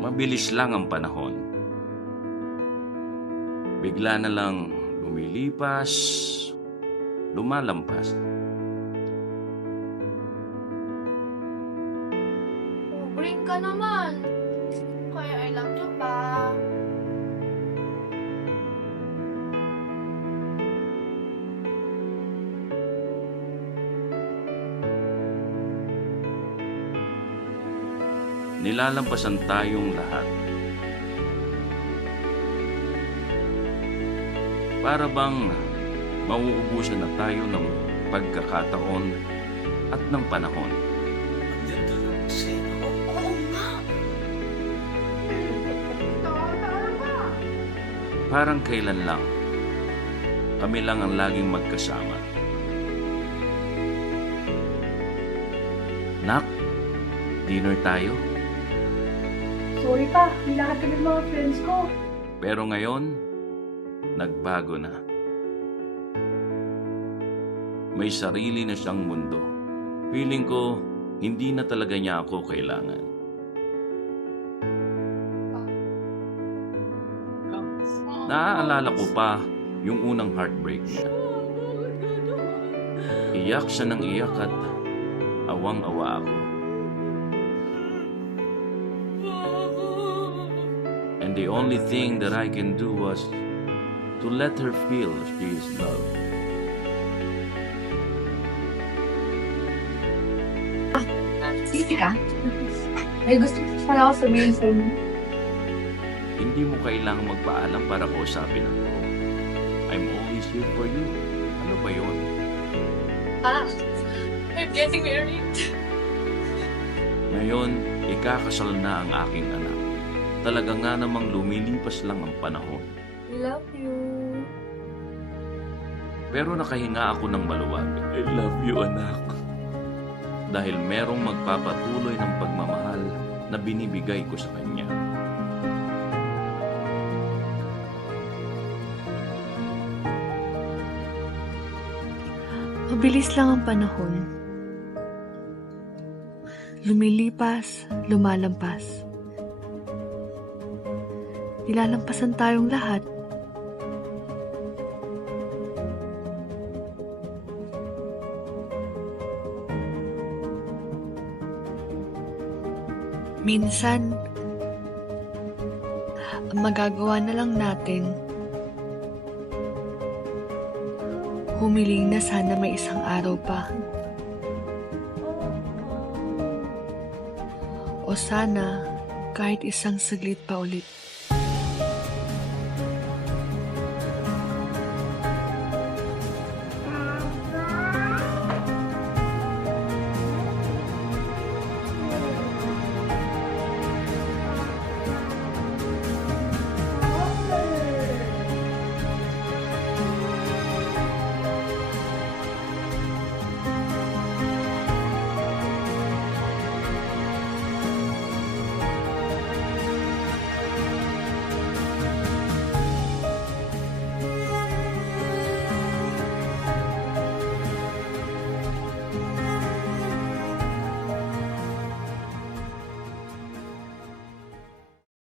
Mabilis lang ang panahon. Bigla na lang lumilipas, lumalampas. Green ka naman. Kaya I love you pa. Nilalampasan tayong lahat. Para bang mauubusan na tayo ng pagkakataon at ng panahon. Oo nga. Parang kailan lang. Kami lang ang laging magkasama. Nak, dinner tayo. Sorry pa, nilakad kami ng mga friends ko. Pero ngayon, nagbago na. May sarili na siyang mundo. Feeling ko, hindi na talaga niya ako kailangan. Naaalala ko pa yung unang heartbreak niya. Iyak siya ng iyak at awang-awa ako. And the only thing that I can do was to let her feel she is loved. Sige ka. May gusto ko pala ako sabihin sa inyo. Hindi mo kailangang magpaalam para kausapin ako. I'm always here for you. Ano ba yun? I'm getting married. Ngayon, ikakasal na ang aking anak. Talaga nga namang lumilipas lang ang panahon. Love you. Pero nakahinga ako ng maluwag. I love you, anak. Dahil merong magpapatuloy ng pagmamahal na binibigay ko sa kanya. Mabilis lang ang panahon. Lumilipas, lumalampas. Nilalampasan tayong lahat. Minsan, ang magagawa na lang natin, humiling na sana may isang araw pa. O sana kahit isang saglit pa ulit.